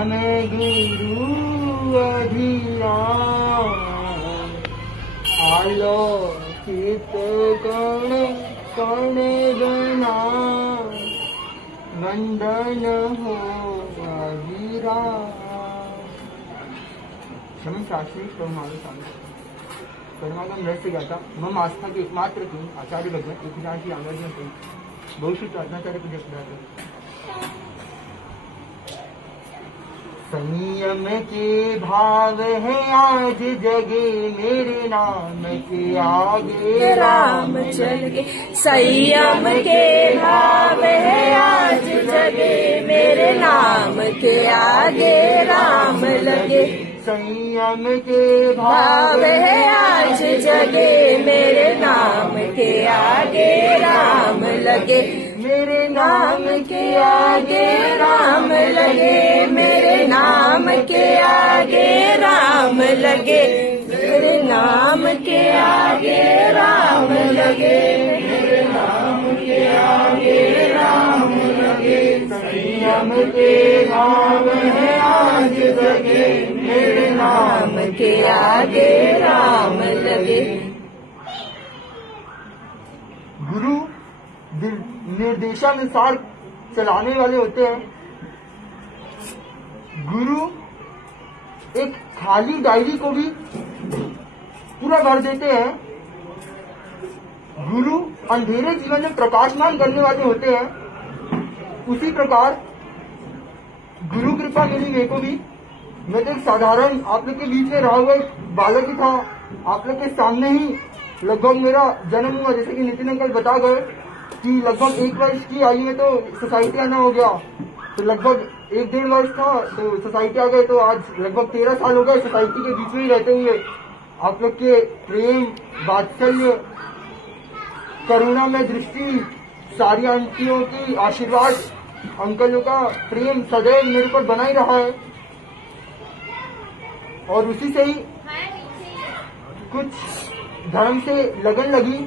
हमें गुरु अधिराम आलोकित कण कण बना वंदन हो अधिराम। क्षमन शास्त्री परमाणु सामने परमागम रहस्य गाथा मम आस्था के एकमात्र कीन आचार्य भगवत उपदान की आंगन में बहुत प्रार्थनाचार्य पूज्य प्रदाता। संयम के भाव है आज जगे मेरे नाम के आगे राम चल गे। संयम के भाव है आज जगे मेरे नाम के आगे राम लगे। संयम के भाव है आज जगे मेरे नाम के आगे राम लगे। मेरे नाम के आगे राम लगे। मेरे नाम के आगे राम लगे। मेरे नाम के आगे राम लगे। मेरे नाम के आगे राम लगे। संयम के भाव है आज जगे मेरे नाम के आगे राम लगे। गुरु निर्देशानुसार चलाने वाले होते हैं। गुरु एक खाली डायरी को भी पूरा भर देते हैं। गुरु अंधेरे जीवन में प्रकाशमान करने वाले होते हैं। उसी प्रकार गुरु कृपा मिली मेरे को भी। मैं तो एक साधारण आप लोग के बीच में रहा हुआ एक बालक ही था। आप लोग के सामने ही लगभग मेरा जन्म हुआ। जैसे कि नितिन अंकल बता गए कि लगभग 1 वर्ष की आयु में तो सोसाइटी आना हो गया। तो लगभग 1-1.5 वर्ष था तो सोसाइटी आ गए। तो आज लगभग 13 साल हो गए सोसाइटी के बीच में ही रहते हुए। आप लोग के प्रेम, वात्सल्य, करुणा में दृष्टि, सारी आंटियों की आशीर्वाद, अंकलों का प्रेम सदैव मेरे पर बना ही रहा है। और उसी से ही कुछ धर्म से लगन लगी,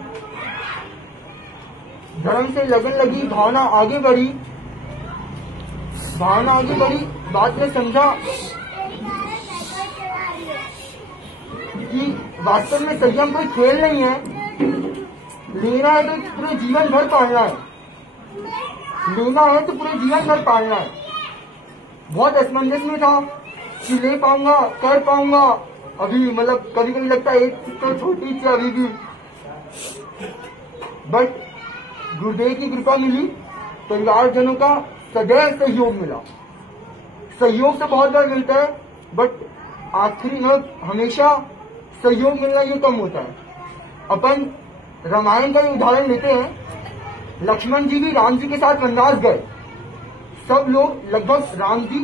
भावना आगे बढ़ी। बात में समझा कि वास्तव में संयम कोई खेल नहीं है। लेना है तो पूरे जीवन भर पालना है। बहुत असमंजस में था कि ले पाऊंगा, कर पाऊंगा। अभी मतलब कभी कभी लगता है एक तो छोटी सी अभी भी, बट गुरुदेव की कृपा मिली। परिवारजनों का सदैव सहयोग मिला। सहयोग तो बहुत बार मिलता है बट आखिरी में हमेशा सहयोग मिलना ये कम होता है। अपन रामायण का ही उदाहरण लेते हैं। लक्ष्मण जी भी राम जी के साथ वनवास गए। सब लोग लगभग राम जी,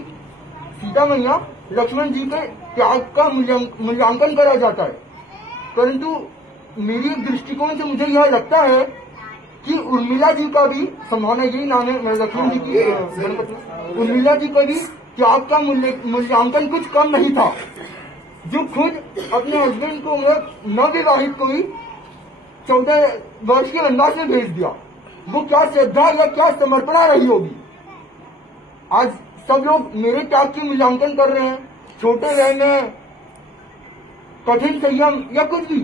सीता मैया, लक्ष्मण जी के त्याग का मूल्यांकन करा जाता है। परंतु मेरी दृष्टिकोण से मुझे यह लगता है कि उर्मिला जी का भी, संभावना यही नाम है लक्ष्मण जी की, उर्मिला जी का भी त्याग का मूल्यांकन कुछ कम नहीं था। जो खुद अपने हस्बैंड को, नवविवाहित को ही 14 वर्ष के वनवास में भेज दिया। वो क्या श्रद्धा या क्या समर्पणा रही होगी। आज सब लोग मेरे त्याग की मूल्यांकन कर रहे हैं, छोटे वय में कठिन संयम या कुछ भी।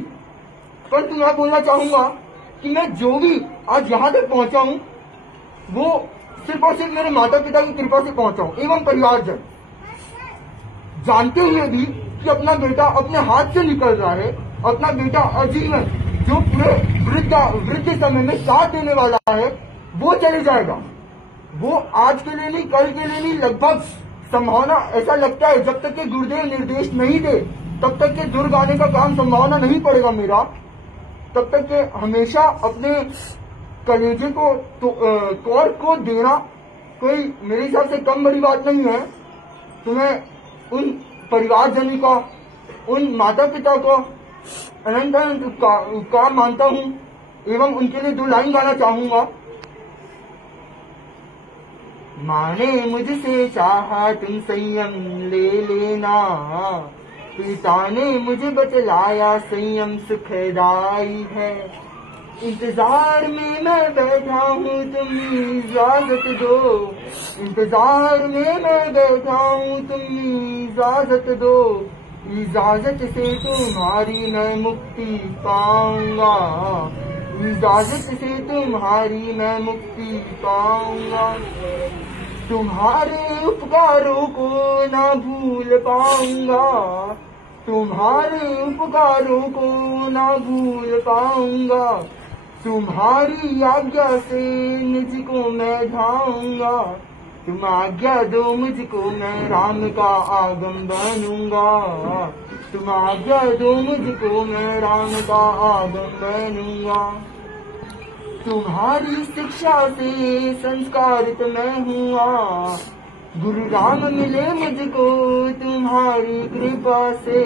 परंतु मैं बोलना चाहूंगा कि मैं जो भी आज यहाँ तक पहुंचा हूँ वो सिर्फ और सिर्फ मेरे माता पिता की कृपा से पहुंचा हूँ एवं परिवारजन। जानते हुए भी कि अपना बेटा अपने हाथ से निकल रहा है, अपना बेटा आजीवन जो पूरे वृद्ध समय में साथ देने वाला है वो चले जाएगा। वो आज के लिए नहीं, कल के लिए नहीं, लगभग संभावना ऐसा लगता है जब तक के गुरुदेव निर्देश नहीं दे तब तक के दूर आने का काम संभावना नहीं पड़ेगा मेरा। तब तक के हमेशा अपने कलेजे को कौर को देना कोई मेरे हिसाब से कम बड़ी बात नहीं है। तो मैं उन परिवारजनों का, उन माता पिता को अनंत उपकार मानता हूँ एवं उनके लिए 2 लाइन गाना चाहूंगा। माने मुझसे चाहा तुम संयम ले लेना, पिता ने मुझे बतलाया संयम सुखदाई है। इंतजार में मैं बैठा हूँ, तुम इजाजत दो। इंतजार में मैं बैठा हूँ, तुम इजाजत दो। इजाजत से तुम्हारी मैं मुक्ति पाऊंगा। इजाजत से तुम्हारी मैं मुक्ति पाऊंगा। तुम्हारे उपकारों को ना भूल पाऊंगा। तुम्हारे उपकारों को ना भूल पाऊंगा। तुम्हारी आज्ञा से मुझको मैं ढाऊंगा। तुम आज्ञा दो मुझको, मैं राम का आगम बनूंगा। तुम आज्ञा दो मुझको, मैं राम का आगम बनूंगा। तुम्हारी शिक्षा से संस्कारित मैं हुआ। गुरु राम मिले मुझको तुम्हारी कृपा से।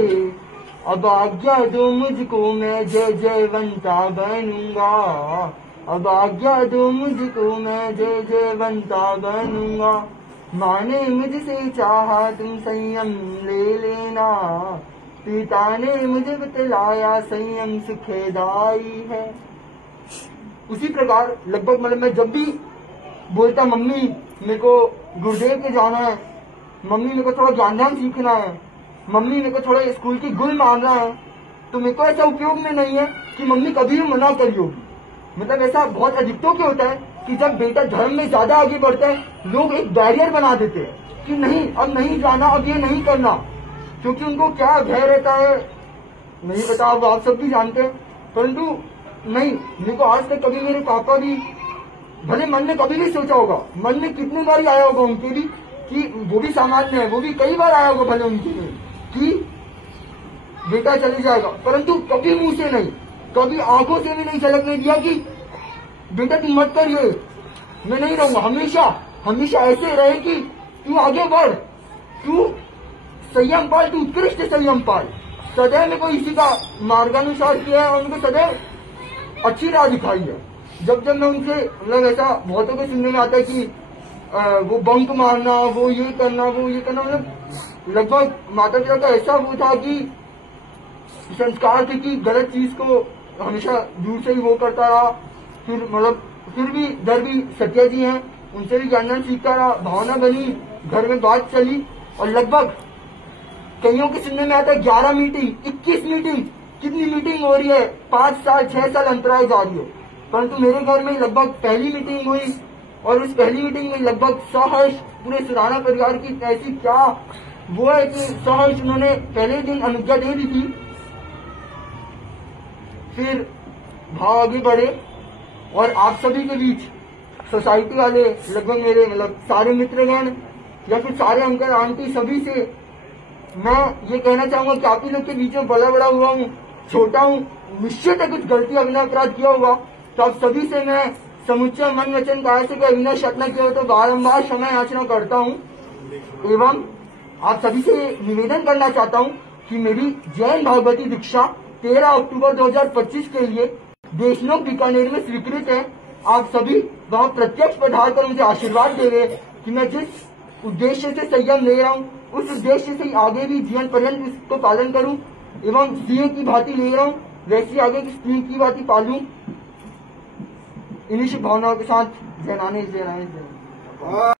अब आज्ञा दो मुझको, मैं जय जयवंता बनूंगा। अब आज्ञा दो मुझको, मैं जय जयवंता बनूंगा। माने मुझसे चाहा तुम संयम ले लेना। पिता ने मुझे बतलाया संयम सुखदाई है। उसी प्रकार लगभग मतलब मैं जब भी बोलता मम्मी मेरे को गुरुदेव के जाना है, मम्मी मेरे को थोड़ा ज्ञान सीखना है, मम्मी मेरे को थोड़ा स्कूल की गुल मारना है, तो मेरे को ऐसा उपयोग में नहीं है कि मम्मी कभी भी मना करी होगी। मतलब ऐसा बहुत अधिकतों के होता है कि जब बेटा धर्म में ज्यादा आगे बढ़ता है, लोग एक बैरियर बना देते हैं कि नहीं अब नहीं जाना, अब ये नहीं करना, क्योंकि उनको क्या भय रहता है नहीं पता, अब आप सब भी जानते हैं। परंतु नहीं, मेरे को आज तक कभी मेरे पापा भी भले मन में कभी भी सोचा होगा, मन में कितनी बार आया होगा उनके भी कि वो भी सामान्य है, वो भी कई बार आया होगा भले उनके लिए कि बेटा चले जाएगा, परंतु कभी मुंह से नहीं, कभी आंखों से भी नहीं झलकने दिया कि बेटा तुम मत करिए, मैं नहीं रहूंगा। हमेशा हमेशा ऐसे रहे कि तू आगे बढ़, तू संयम पाल, तू उत्कृष्ट संयम पाल। सदैव मेरे को इसी का मार्गानुसार किया है और उनको सदैव अच्छी राह दिखाई है। जब जब मैं उनसे मतलब ऐसा बहुतों को सुनने में आता है कि वो बंक मारना, वो ये करना, मतलब लगभग माता पिता का ऐसा वो था कि संस्कार थे कि गलत चीज को हमेशा दूर से ही वो करता रहा। फिर मतलब फिर भी इधर भी सत्या जी हैं, उनसे भी ज्ञान सीखता रहा, भावना बनी, घर में बात चली और लगभग कईयों के सुनने में आता है 11 मीटिंग, 21 मीटिंग, कितनी मीटिंग हो रही है, 5 साल 6 साल अंतराल जा रही है। परंतु मेरे घर में लगभग पहली मीटिंग हुई और उस पहली मीटिंग में लगभग सहर्ष पूरे सुराना परिवार की ऐसी क्या वो है कि सहर्ष उन्होंने पहले दिन अनुज्ञा दे दी थी। फिर भाव आगे बढ़े और आप सभी के बीच सोसाइटी वाले लगभग मेरे मतलब सारे मित्रगण या फिर सारे अंकल आंटी सभी से मैं ये कहना चाहूंगा कि आप ही लोग के बीच में बड़ा हुआ हूँ, छोटा हूँ, निश्चित है कुछ गलती अभिनय अपराध किया होगा, तो आप सभी से मैं समुच्चय मन वचन काया से अभिनय शटना किया हो तो बारम्बार क्षमा याचना करता हूँ। एवं आप सभी से निवेदन करना चाहता हूँ कि मेरी जैन भागवती दीक्षा 13 अक्टूबर 2025 के लिए देशनोक बीकानेर में स्वीकृत है। आप सभी वहाँ प्रत्यक्ष पधार कर मुझे आशीर्वाद दे रहे कि मैं जिस उद्देश्य से संयम ले रहा हूँ उस उद्देश्य से आगे भी जीवन पर्यंत इसको पालन करूं एवं सिंह की भांति ले रहा हूँ वैसी आगे की सिंह की भांति पालूं। इन्हीं शुभ भावनाओं के साथ जय नानी जय नानी जय।